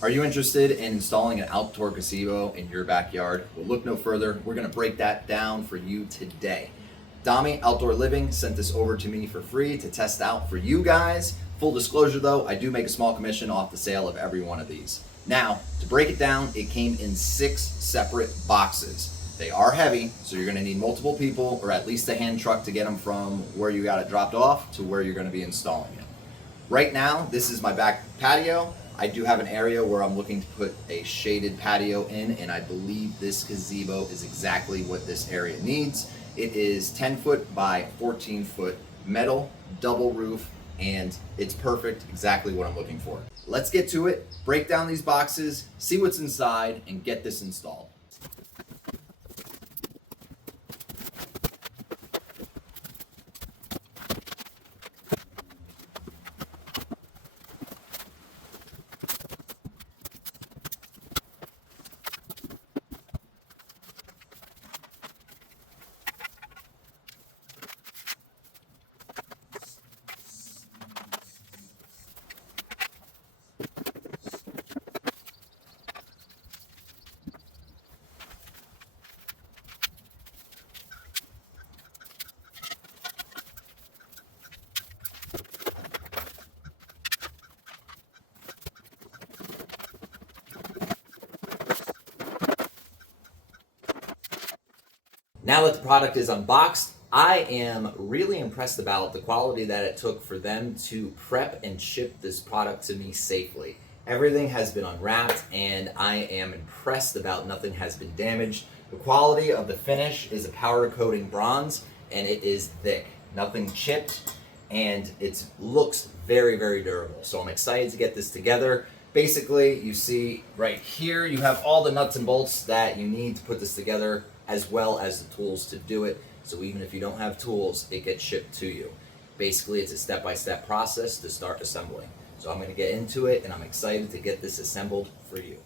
Are you interested in installing an outdoor gazebo in your backyard? Well, look no further. We're going to break that down for you today. Domi Outdoor Living sent this over to me for free to test out for you guys. Full disclosure though, I do make a small commission off the sale of every one of these. Now, to break it down, it came in 6 separate boxes. They are heavy, so you're going to need multiple people or at least a hand truck to get them from where you got it dropped off to where you're going to be installing it. Right now, this is my back patio. I do have an area where I'm looking to put a shaded patio in, and I believe this gazebo is exactly what this area needs. It is 10 foot by 14 foot metal, double roof, and it's perfect, exactly what I'm looking for. Let's get to it, break down these boxes, see what's inside, and get this installed. Now that the product is unboxed, I am really impressed about the quality that it took for them to prep and ship this product to me safely. Everything has been unwrapped and I am impressed about nothing has been damaged. The quality of the finish is a powder coating bronze and it is thick, nothing chipped, and it looks very, very durable. So I'm excited to get this together. Basically, you see right here, you have all the nuts and bolts that you need to put this together, as well as the tools to do it. So even if you don't have tools, it gets shipped to you. Basically, it's a step-by-step process to start assembling. So I'm going to get into it, and I'm excited to get this assembled for you.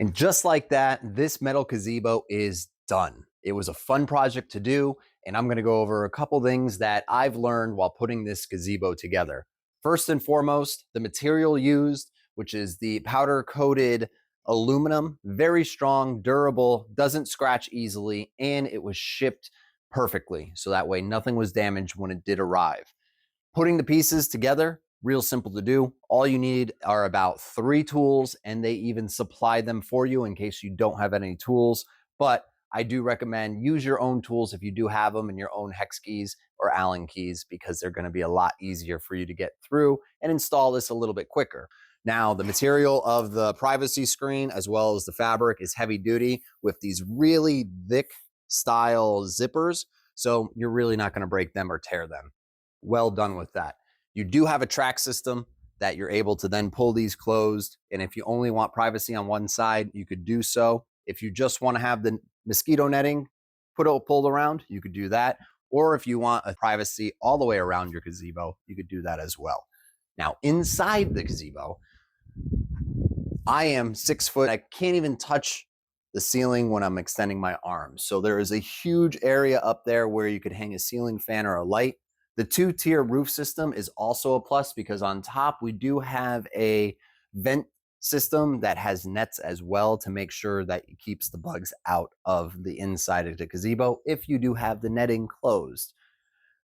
And just like that, this metal gazebo is done. It was a fun project to do, and I'm gonna go over a couple things that I've learned while putting this gazebo together. First and foremost, the material used, which is the powder coated aluminum, very strong, durable, doesn't scratch easily, and it was shipped perfectly. So that way nothing was damaged when it did arrive. Putting the pieces together, real simple to do. All you need are about 3 tools, and they even supply them for you in case you don't have any tools. But I do recommend use your own tools if you do have them, and your own hex keys or Allen keys, because they're going to be a lot easier for you to get through and install this a little bit quicker. Now, the material of the privacy screen as well as the fabric is heavy duty with these really thick style zippers. So you're really not going to break them or tear them. Well done with that. You do have a track system that you're able to then pull these closed. And if you only want privacy on one side, you could do so. If you just want to have the mosquito netting pulled around, you could do that. Or if you want a privacy all the way around your gazebo, you could do that as well. Now, inside the gazebo, I am 6 foot. I can't even touch the ceiling when I'm extending my arms. So there is a huge area up there where you could hang a ceiling fan or a light. The 2-tier roof system is also a plus because on top we do have a vent system that has nets as well to make sure that it keeps the bugs out of the inside of the gazebo if you do have the netting closed.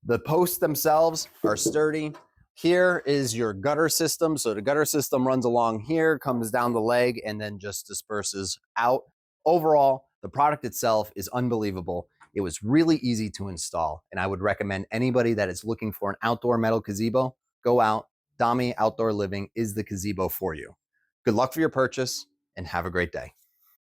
The posts themselves are sturdy. Here is your gutter system. So the gutter system runs along here, comes down the leg, and then just disperses out. Overall, the product itself is unbelievable. It was really easy to install, and I would recommend anybody that is looking for an outdoor metal gazebo, go out. Domi Outdoor Living is the gazebo for you. Good luck for your purchase, and have a great day.